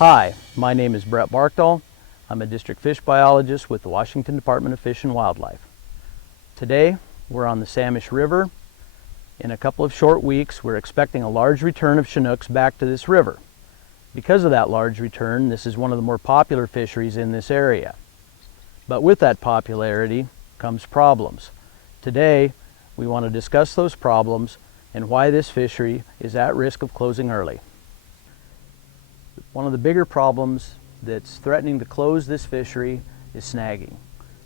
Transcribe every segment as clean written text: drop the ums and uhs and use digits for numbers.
Hi, my name is Brett Barkdahl. I'm a district fish biologist with the Washington Department of Fish and Wildlife. Today, we're on the Samish River. In a couple of short weeks, we're expecting a large return of Chinooks back to this river. Because of that large return, this is one of the more popular fisheries in this area. But with that popularity comes problems. Today, we want to discuss those problems and why this fishery is at risk of closing early. One of the bigger problems that's threatening to close this fishery is snagging.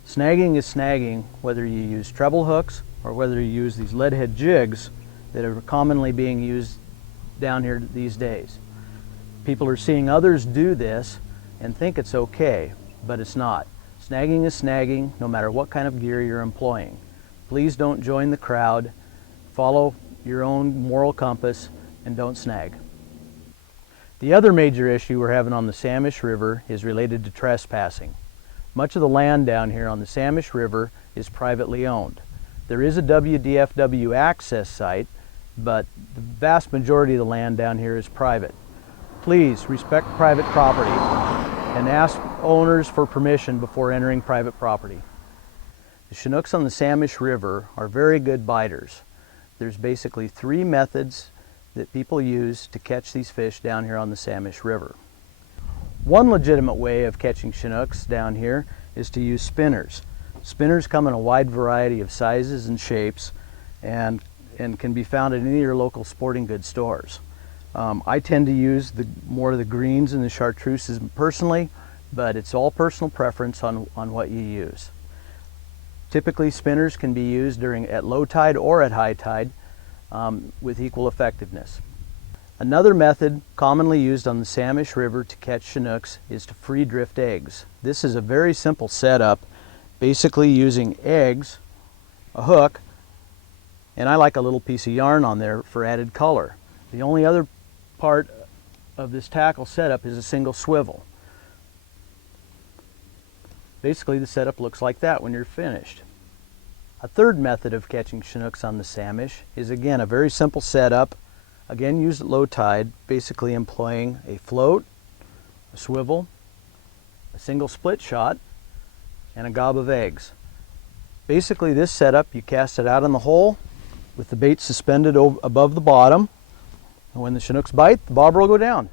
Snagging is snagging whether you use treble hooks or whether you use these lead head jigs that are commonly being used down here these days. People are seeing others do this and think it's okay, but it's not. Snagging is snagging no matter what kind of gear you're employing. Please don't join the crowd, follow your own moral compass, and don't snag. The other major issue we're having on the Samish River is related to trespassing. Much of the land down here on the Samish River is privately owned. There is a WDFW access site, but the vast majority of the land down here is private. Please respect private property and ask owners for permission before entering private property. The Chinooks on the Samish River are very good biters. There's basically three methods that people use to catch these fish down here on the Samish River. One legitimate way of catching Chinooks down here is to use spinners. Spinners come in a wide variety of sizes and shapes and can be found at any of your local sporting goods stores. I tend to use more of the greens and the chartreuses personally, but it's all personal preference on what you use. Typically, spinners can be used at low tide or at high tide with equal effectiveness. Another method commonly used on the Samish River to catch Chinooks is to free drift eggs. This is a very simple setup, basically using eggs, a hook, and I like a little piece of yarn on there for added color. The only other part of this tackle setup is a single swivel. Basically, the setup looks like that when you're finished. A third method of catching Chinooks on the Samish is again a very simple setup, again used at low tide, basically employing a float, a swivel, a single split shot, and a gob of eggs. Basically this setup, you cast it out in the hole with the bait suspended above the bottom, and when the Chinooks bite, the bobber will go down.